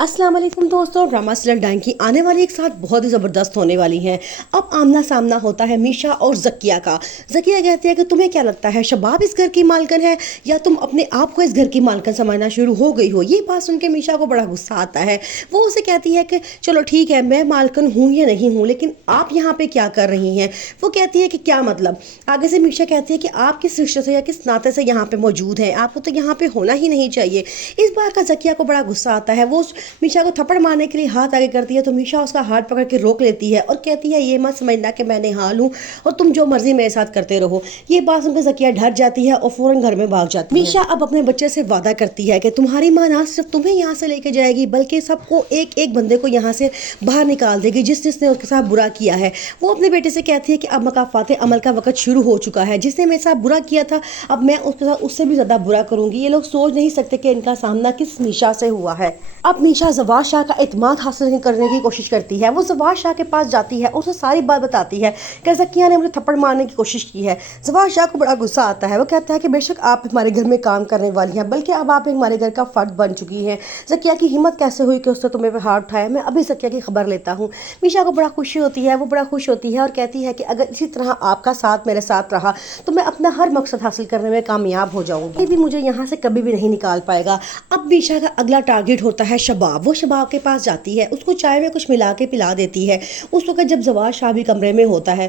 अस्सलाम वालेकुम दोस्तों, ड्रामा सीरियल डैंग की आने वाली एक साथ बहुत ही ज़बरदस्त होने वाली है। अब आमना सामना होता है मीशा और ज़किया का। ज़किया कहती है कि तुम्हें क्या लगता है शबाब इस घर की मालकिन है या तुम अपने आप को इस घर की मालकिन समझना शुरू हो गई हो। ये बात सुन के मीशा को बड़ा गुस्सा आता है। वो उसे कहती है कि चलो ठीक है, मैं मालकिन हूँ या नहीं हूँ, लेकिन आप यहाँ पे क्या कर रही हैं। वो कहती है कि क्या मतलब। आगे से मीशा कहती है कि आप किस रिश्ते से या किस नाते से यहाँ पे मौजूद हैं, आपको तो यहाँ पे होना ही नहीं चाहिए। इस बार का ज़किया को बड़ा गुस्सा आता है। वो मीशा को थप्पड़ मारने के लिए हाथ आगे करती है तो मीशा उसका हाथ पकड़ के रोक लेती है और कहती है ये मत समझना कि मैं निहाल हूँ और तुम जो मर्जी मेरे साथ करते रहो। ये बात सुनकर ज़किया डर जाती है और फौरन घर में भाग जाती है। मीशा अब अपने बच्चे से वादा करती है कि तुम्हारी माँ ना सिर्फ तुम्हें यहाँ से लेके जाएगी बल्कि सबको एक एक बंदे को यहाँ से बाहर निकाल देगी जिसने उसके साथ बुरा किया है। वो अपने बेटे से कहती है कि अब मकाफात अमल का वक्त शुरू हो चुका है। जिसने मेरे साथ बुरा किया था अब मैं उसके साथ उससे भी ज़्यादा बुरा करूँगी। ये लोग सोच नहीं सकते कि इनका सामना किस मीशा से हुआ है। अब मीशा जवार शाह का इत्मीनान हासिल करने की कोशिश करती है। वो जवार शाह के पास जाती है, उसे सारी बात बताती है कि ज़किया ने मुझे थप्पड़ मारने की कोशिश की है। जवार शाह को बड़ा गुस्सा आता है। वो कहता है कि बेशक आप हमारे घर में काम करने वाली हैं, बल्कि अब आप हमारे घर का फ़र्द बन चुकी हैं। ज़किया की हिम्मत कैसे हुई कि उसने तुम्हें पे हाथ उठाया। मैं अभी ज़किया की खबर लेता हूँ। मीशा को बड़ा खुशी होती है। वो बड़ा खुश होती है और कहती है कि अगर इसी तरह आपका साथ मेरे साथ रहा तो मैं अपना हर मकसद हासिल करने में कामयाब हो जाऊँगी। ये भी मुझे यहाँ से कभी भी नहीं निकाल पाएगा। अब मीशा का अगला टारगेट होता है शबाब। वो शबाब के पास जाती है, उसको चाय में कुछ मिला के पिला देती है। उस वक्त जब जवार शाह भी कमरे में होता है,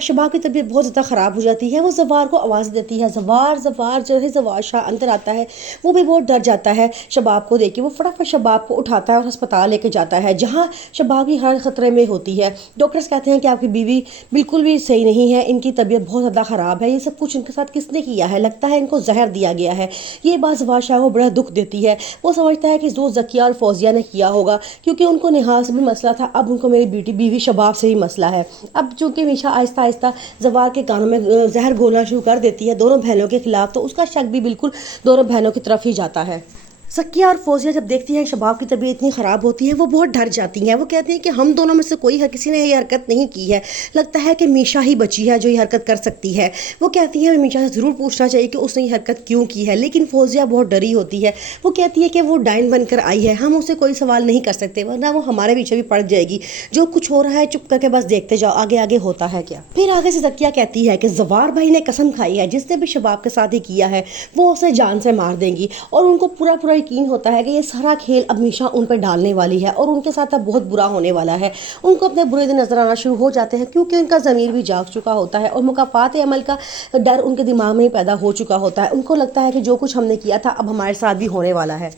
शबाब की तबीयत बहुत ज़्यादा ख़राब हो जाती है। वो जवार को आवाज़ देती है, जवार जवार। जो है जवार शाह अंदर आता है, वो भी बहुत डर जाता है शबाब को देख के। वो फटाफट शबाब को उठाता है और अस्पताल लेके जाता है जहाँ शबाब की हालत ख़तरे में होती है। डॉक्टर्स कहते हैं कि आपकी बीवी बिल्कुल भी सही नहीं है, इनकी तबीयत बहुत ज़्यादा ख़राब है। ये सब कुछ इनके साथ किसने किया है, लगता है इनको जहर दिया गया है। ये बात जवार शाह को बड़ा दुख देती है। वो समझता है कि जो ज़किया और फौजिया ने किया होगा, क्योंकि उनको निहाल से भी मसला था, अब उनको मेरी बेटी बीवी शबाब से भी मसला है। अब चूंकि मीशा आहिस्ता आहिस्ता जवार के कानों में जहर घोलना शुरू कर देती है दोनों बहनों के खिलाफ, तो उसका शक भी बिल्कुल दोनों बहनों की तरफ ही जाता है। ज़किया और फौजिया जब देखती हैं शबाब की तबीयत इतनी ख़राब होती है, वो बहुत डर जाती हैं। वो कहती हैं कि हम दोनों में से किसी ने ये हरकत नहीं की है, लगता है कि मीशा ही बची है जो ये हरकत कर सकती है। वो कहती हैं मीशा से ज़रूर पूछना चाहिए कि उसने ये हरकत क्यों की है, लेकिन फौजिया बहुत डरी होती है। वो कहती है कि वो डायन बनकर आई है, हम उसे कोई सवाल नहीं कर सकते वरना वो हमारे पीछे भी पड़ जाएगी। जो कुछ हो रहा है चुप करके बस देखते जाओ आगे आगे होता है क्या। फिर आगे से ज़किया कहती है कि जवार भाई ने कसम खाई है जिसने भी शबाब के साथ ही किया है वो उसे जान से मार देंगी। और उनको पूरा पूरा यकीन होता है कि ये सारा खेल अब मीशा उन पर डालने वाली है और उनके साथ अब बहुत बुरा होने वाला है। उनको अपने बुरे दिन नजर आना शुरू हो जाते हैं क्योंकि उनका ज़मीर भी जाग चुका होता है और मुकाफात अमल का डर उनके दिमाग में ही पैदा हो चुका होता है। उनको लगता है कि जो कुछ हमने किया था अब हमारे साथ भी होने वाला है।